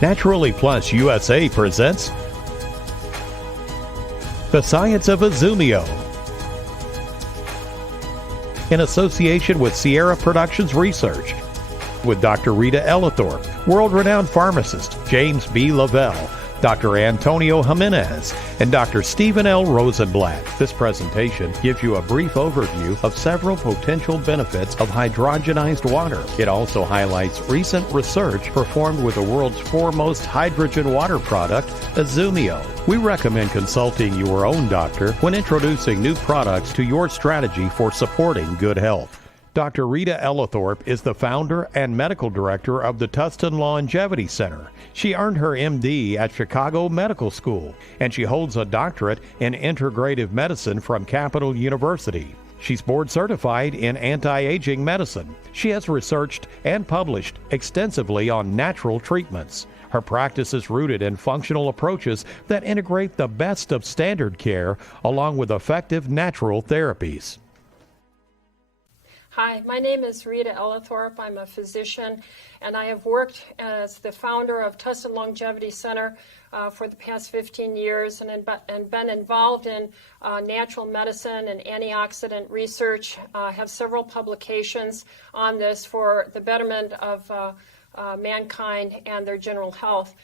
Naturally Plus USA presents The Science of IZUMIO in association with Sierra Productions Research with Dr. Rita Ellithorpe, world-renowned pharmacist James B. LaValle, Dr. Antonio Jimenez, and Dr. Steven L. Rosenblatt. This presentation gives you a brief overview of several potential benefits of hydrogenized water. It also highlights recent research performed with the world's foremost hydrogen water product, IZUMIO. We recommend consulting your own doctor when introducing new products to your strategy for supporting good health. Dr. Rita Ellithorpe is the founder and medical director of the Tustin Longevity Center. She earned her MD at Chicago Medical School, and she holds a doctorate in integrative medicine from Capital University. She's board certified in anti-aging medicine. She has researched and published extensively on natural treatments. Her practice is rooted in functional approaches that integrate the best of standard care along with effective natural therapies. Hi, my name is Rita Ellithorpe. I'm a physician, and I have worked as the founder of Tustin Longevity Center for the past 15 years and been involved in natural medicine and antioxidant research. I have several publications on this for the betterment of mankind and their general health.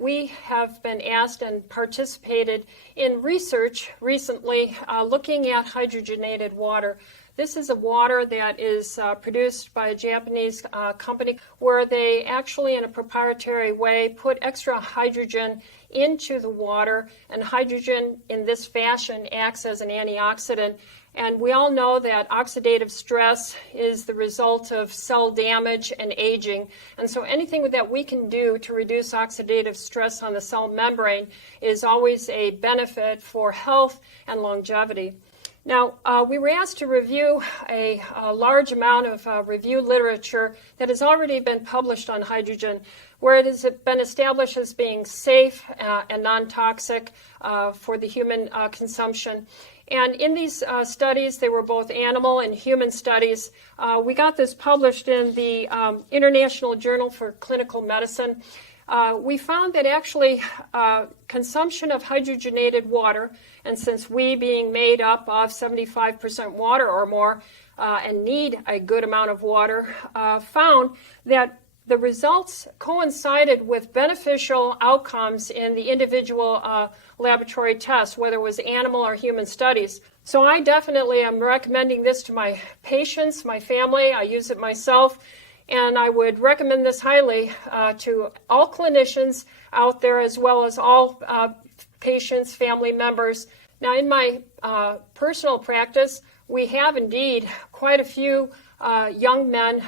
We have been asked and participated in research recently looking at hydrogenated water. This is a water that is produced by a Japanese company where they actually, in a proprietary way, put extra hydrogen into the water, and hydrogen in this fashion acts as an antioxidant. And we all know that oxidative stress is the result of cell damage and aging. And so anything that we can do to reduce oxidative stress on the cell membrane is always a benefit for health and longevity. Now, we were asked to review a large amount of review literature that has already been published on hydrogen, where it has been established as being safe and non-toxic for the human consumption. And in these studies, they were both animal and human studies. We got this published in the International Journal for Clinical Medicine. We found that actually consumption of hydrogenated water, and since we being made up of 75% water or more and need a good amount of water, found that the results coincided with beneficial outcomes in the individual laboratory tests, whether it was animal or human studies. So I definitely am recommending this to my patients, my family. I use it myself. And I would recommend this highly to all clinicians out there, as well as all patients, family members. Now, in my personal practice, we have indeed quite a few young men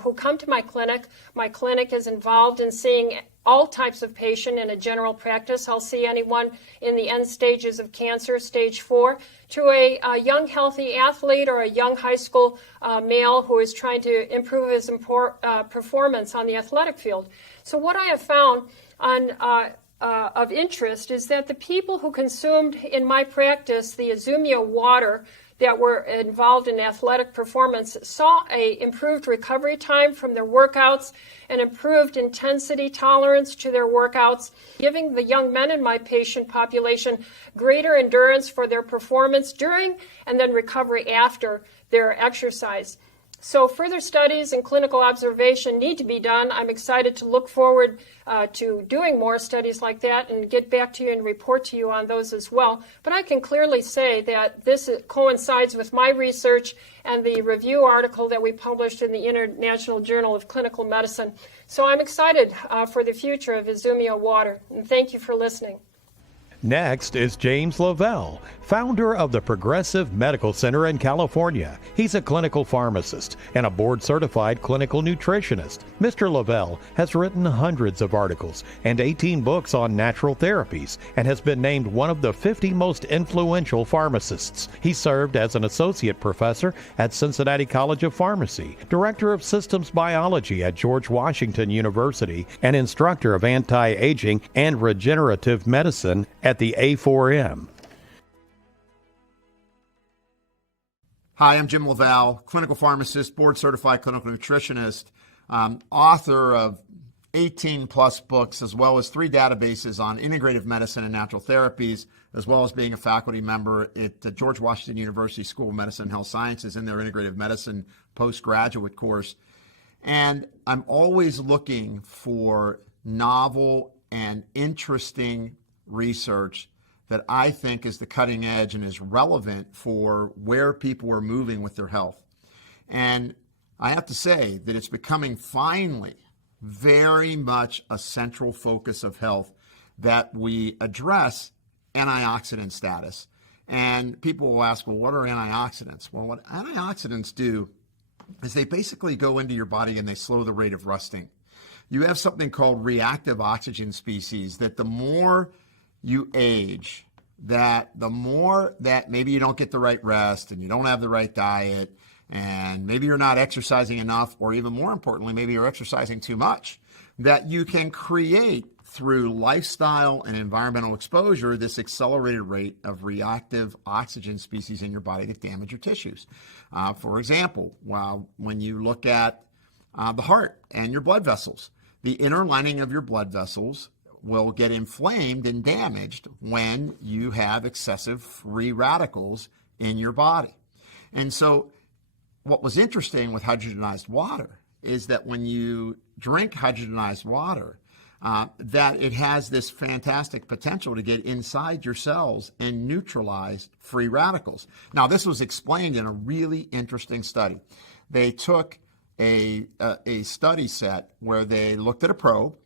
who come to my clinic. My clinic is involved in seeing all types of patient in a general practice. I'll see anyone in the end stages of cancer, stage 4, to a young healthy athlete or a young high school male who is trying to improve his performance on the athletic field. So what I have found of interest is that the people who consumed in my practice the IZUMIO water that were involved in athletic performance saw a improved recovery time from their workouts and improved intensity tolerance to their workouts, giving the young men in my patient population greater endurance for their performance during and then recovery after their exercise. So further studies and clinical observation need to be done. I'm excited to look forward to doing more studies like that and get back to you and report to you on those as well. But I can clearly say that this coincides with my research and the review article that we published in the International Journal of Clinical Medicine. So I'm excited for the future of IZUMIO water, and thank you for listening. Next is James LaValle, founder of the Progressive Medical Center in California. He's a clinical pharmacist and a board-certified clinical nutritionist. Mr. LaValle has written hundreds of articles and 18 books on natural therapies and has been named one of the 50 most influential pharmacists. He served as an associate professor at Cincinnati College of Pharmacy, director of systems biology at George Washington University, and instructor of anti-aging and regenerative medicine at the A4M. Hi, I'm Jim LaValle, clinical pharmacist, board-certified clinical nutritionist, author of 18 plus books, as well as 3 databases on integrative medicine and natural therapies, as well as being a faculty member at the George Washington University School of Medicine and Health Sciences in their integrative medicine postgraduate course. And I'm always looking for novel and interesting research that I think is the cutting edge and is relevant for where people are moving with their health. And I have to say that it's becoming finally very much a central focus of health that we address antioxidant status. And people will ask, well, what are antioxidants? Well, what antioxidants do is they basically go into your body and they slow the rate of rusting. You have something called reactive oxygen species that the more you age, that the more that maybe you don't get the right rest and you don't have the right diet, and maybe you're not exercising enough, or even more importantly, maybe you're exercising too much, that you can create through lifestyle and environmental exposure this accelerated rate of reactive oxygen species in your body that damage your tissues. For example, when you look at the heart and your blood vessels, the inner lining of your blood vessels will get inflamed and damaged when you have excessive free radicals in your body. And so what was interesting with hydrogenized water is that when you drink hydrogenized water, that it has this fantastic potential to get inside your cells and neutralize free radicals. Now, this was explained in a really interesting study. They took a study set where they looked at a probe,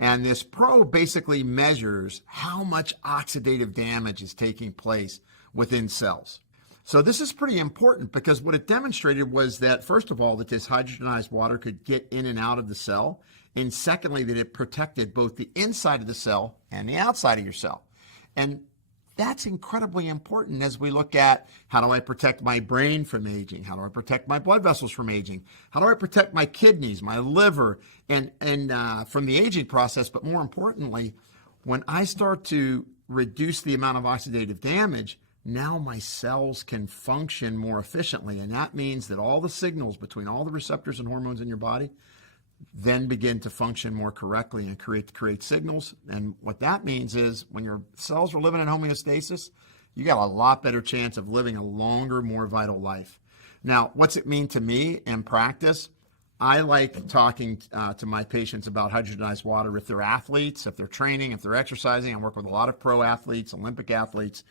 and this probe basically measures how much oxidative damage is taking place within cells. So this is pretty important because what it demonstrated was that, first of all, that this hydrogenized water could get in and out of the cell, and secondly, that it protected both the inside of the cell and the outside of your cell. And that's incredibly important as we look at, how do I protect my brain from aging? How do I protect my blood vessels from aging? How do I protect my kidneys, my liver, and from the aging process? But more importantly, when I start to reduce the amount of oxidative damage, now my cells can function more efficiently. And that means that all the signals between all the receptors and hormones in your body then begin to function more correctly and create signals. And what that means is when your cells are living in homeostasis, you got a lot better chance of living a longer, more vital life. Now, what's it mean to me in practice? I like talking to my patients about hydrogenized water if they're athletes, if they're training, if they're exercising. I work with a lot of pro athletes, Olympic athletes,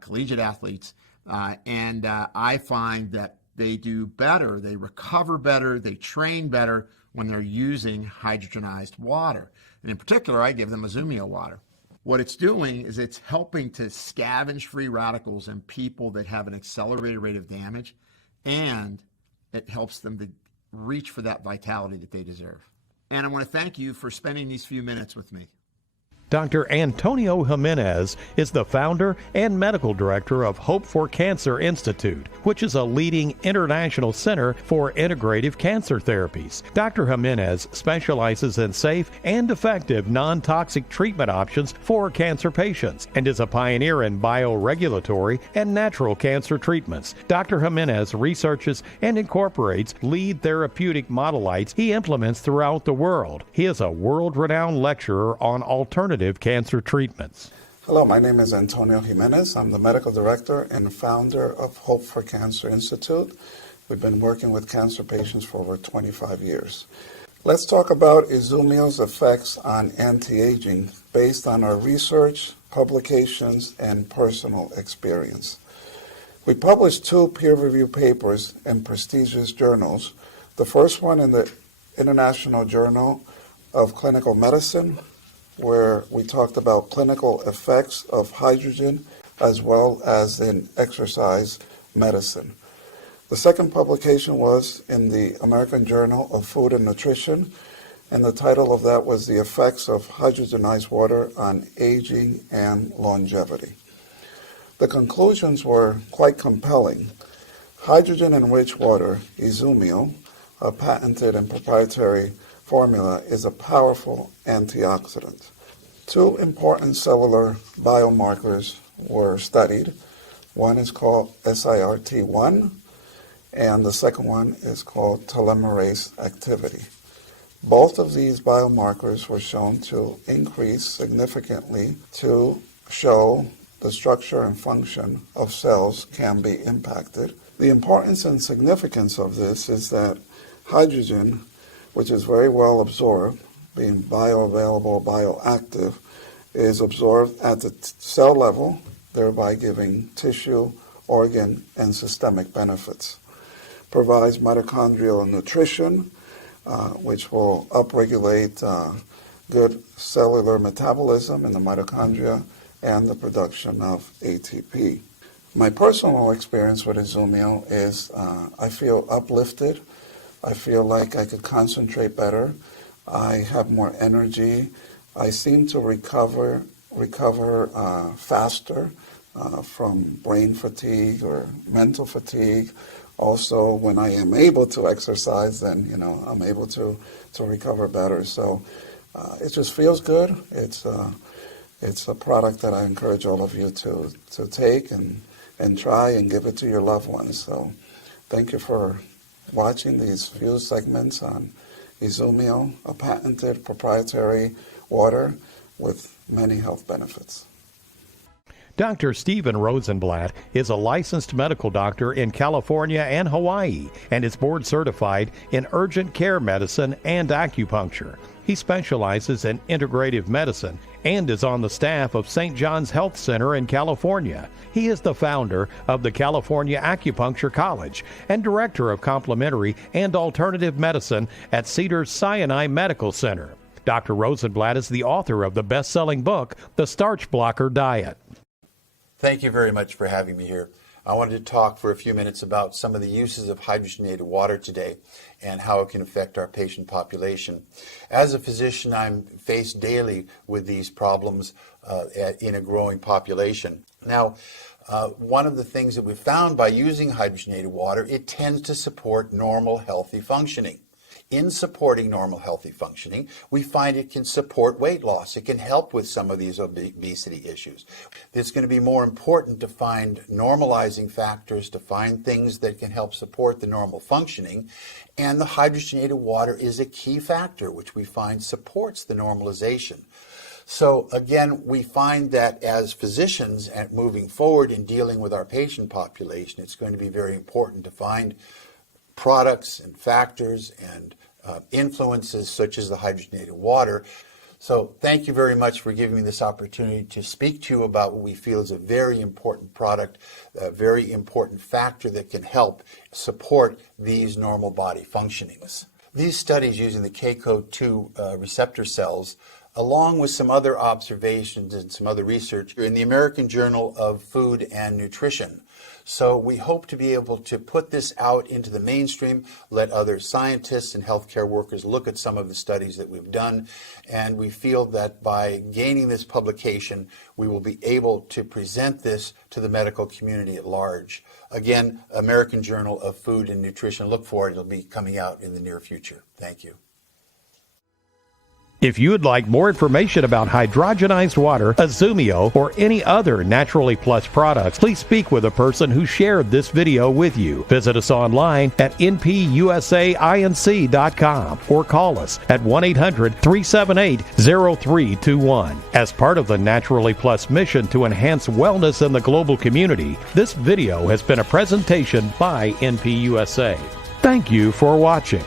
collegiate athletes, and I find that they do better, they recover better, they train better when they're using hydrogenized water. And in particular, I give them IZUMIO water. What it's doing is it's helping to scavenge free radicals in people that have an accelerated rate of damage, and it helps them to reach for that vitality that they deserve. And I want to thank you for spending these few minutes with me. Dr. Antonio Jimenez is the founder and medical director of Hope for Cancer Institute, which is a leading international center for integrative cancer therapies. Dr. Jimenez specializes in safe and effective non-toxic treatment options for cancer patients and is a pioneer in bioregulatory and natural cancer treatments. Dr. Jimenez researches and incorporates lead therapeutic modalites he implements throughout the world. He is a world-renowned lecturer on alternative cancer treatments. Hello, my name is Antonio Jimenez. I'm the medical director and founder of Hope for Cancer Institute. We've been working with cancer patients for over 25 years. Let's talk about IZUMIO's effects on anti-aging based on our research, publications, and personal experience. We published 2 peer-reviewed papers in prestigious journals. The first one in the International Journal of Clinical Medicine, where we talked about clinical effects of hydrogen as well as in exercise medicine. The second publication was in the American Journal of Food and Nutrition, and the title of that was The Effects of Hydrogenized Water on Aging and Longevity. The conclusions were quite compelling. Hydrogen-enriched water, IZUMIO, a patented and proprietary formula, is a powerful antioxidant. 2 important cellular biomarkers were studied. One is called SIRT1, and the second one is called telomerase activity. Both of these biomarkers were shown to increase significantly to show the structure and function of cells can be impacted. The importance and significance of this is that hydrogen, which is very well absorbed, being bioavailable, bioactive, is absorbed at the cell level, thereby giving tissue, organ, and systemic benefits. Provides mitochondrial nutrition, which will upregulate good cellular metabolism in the mitochondria and the production of ATP. My personal experience with IZUMIO is I feel uplifted. I feel like I could concentrate better. I have more energy. I seem to recover faster from brain fatigue or mental fatigue. Also, when I am able to exercise, then I'm able to recover better. So it just feels good. It's a product that I encourage all of you to take and try and give it to your loved ones. So thank you for watching these few segments on IZUMIO, a patented proprietary water with many health benefits. Dr. Steven Rosenblatt is a licensed medical doctor in California and Hawaii and is board certified in urgent care medicine and acupuncture. He specializes in integrative medicine and is on the staff of St. John's Health Center in California. He is the founder of the California Acupuncture College and director of complementary and alternative medicine at Cedars-Sinai Medical Center. Dr. Rosenblatt is the author of the best-selling book, The Starch Blocker Diet. Thank you very much for having me here. I wanted to talk for a few minutes about some of the uses of hydrogenated water today and how it can affect our patient population. As a physician, I'm faced daily with these problems in a growing population. Now, one of the things that we've found by using hydrogenated water, it tends to support normal, healthy functioning. In supporting normal, healthy functioning, we find it can support weight loss. It can help with some of these obesity issues. It's going to be more important to find normalizing factors, to find things that can help support the normal functioning. And the hydrogenated water is a key factor, which we find supports the normalization. So again, we find that as physicians and moving forward in dealing with our patient population, it's going to be very important to find products and factors and influences such as the hydrogenated water. So thank you very much for giving me this opportunity to speak to you about what we feel is a very important product, a very important factor that can help support these normal body functionings. These studies using the KCO2 receptor cells, along with some other observations and some other research, are in the American Journal of Food and Nutrition. So we hope to be able to put this out into the mainstream, let other scientists and healthcare workers look at some of the studies that we've done, and we feel that by gaining this publication, we will be able to present this to the medical community at large. Again, American Journal of Food and Nutrition. Look for it. It'll be coming out in the near future. Thank you. If you would like more information about hydrogenized water, IZUMIO, or any other Naturally Plus products, please speak with a person who shared this video with you. Visit us online at npusainc.com or call us at 1-800-378-0321. As part of the Naturally Plus mission to enhance wellness in the global community, this video has been a presentation by NPUSA. Thank you for watching.